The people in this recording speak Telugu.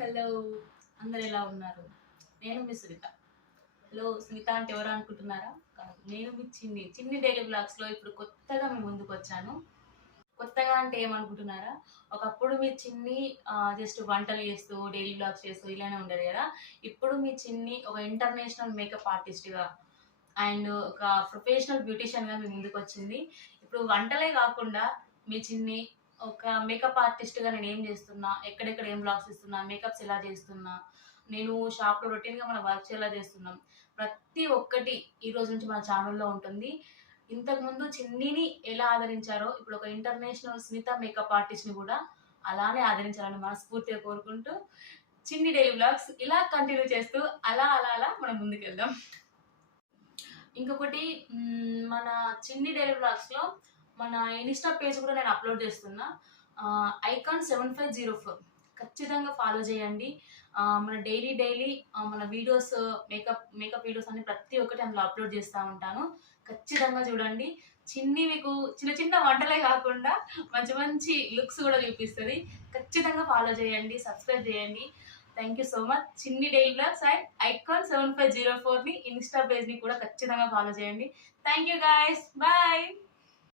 హలో, అందరు ఎలా ఉన్నారు? నేను మీ సునీత. హలో, సునీత అంటే ఎవరు అనుకుంటున్నారా? కాదు, నేను మీ చిన్ని చిన్ని డైలీ బ్లాగ్స్లో ఇప్పుడు కొత్తగా మీ ముందుకు వచ్చాను. కొత్తగా అంటే ఏమనుకుంటున్నారా? ఒకప్పుడు మీ చిన్ని జస్ట్ వంటలు చేస్తూ డైలీ బ్లాగ్స్ చేస్తూ ఇలానే ఉండేది కదా. ఇప్పుడు మీ చిన్ని ఒక ఇంటర్నేషనల్ మేకప్ ఆర్టిస్ట్గా అండ్ ఒక ప్రొఫెషనల్ బ్యూటీషియన్గా మీ ముందుకు వచ్చింది. ఇప్పుడు వంటలే కాకుండా మీ చిన్ని ఒక మేకప్ ఆర్టిస్ట్గా నేను ఏం చేస్తున్నా, ఎక్కడెక్కడ ఏం బ్లాగ్స్ ఇస్తున్నా, మేకప్స్ ఎలా చేస్తున్నా, నేను షాప్లో రొటీన్గా మన వర్క్స్ ఎలా చేస్తున్నాం, ప్రతి ఒక్కటి ఈ రోజు నుంచి మన ఛానల్లో ఉంటుంది. ఇంతకుముందు చిన్నిని ఎలా ఆదరించారో ఇప్పుడు ఒక ఇంటర్నేషనల్ స్మిత మేకప్ ఆర్టిస్ట్ని కూడా అలానే ఆదరించాలని మనస్ఫూర్తిగా కోరుకుంటూ చిన్ని డైలీ బ్లాగ్స్ ఇలా కంటిన్యూ చేస్తూ అలా అలా అలా మనం ముందుకెళ్దాం. ఇంకొకటి మన చిన్ని డైలీ బ్లాగ్స్లో మన ఇన్స్టా పేజ్ కూడా నేను అప్లోడ్ చేస్తున్నా. ఐకాన్ 7504 ఖచ్చితంగా ఫాలో చేయండి. మన డైలీ మన వీడియోస్ మేకప్ వీడియోస్ అన్ని ప్రతి ఒక్కటి అందులో అప్లోడ్ చేస్తూ ఉంటాను. ఖచ్చితంగా చూడండి. చిన్ని మీకు చిన్న చిన్న వంటలే కాకుండా మంచి మంచి లుక్స్ కూడా చూపిస్తుంది. ఖచ్చితంగా ఫాలో చేయండి, సబ్స్క్రైబ్ చేయండి. Thank you so much. Chinni daily vlogs and icon 7504ని ఇన్స్టా పేజ్ని కూడా ఖచ్చితంగా ఫాలో చేయండి. Thank you guys, bye.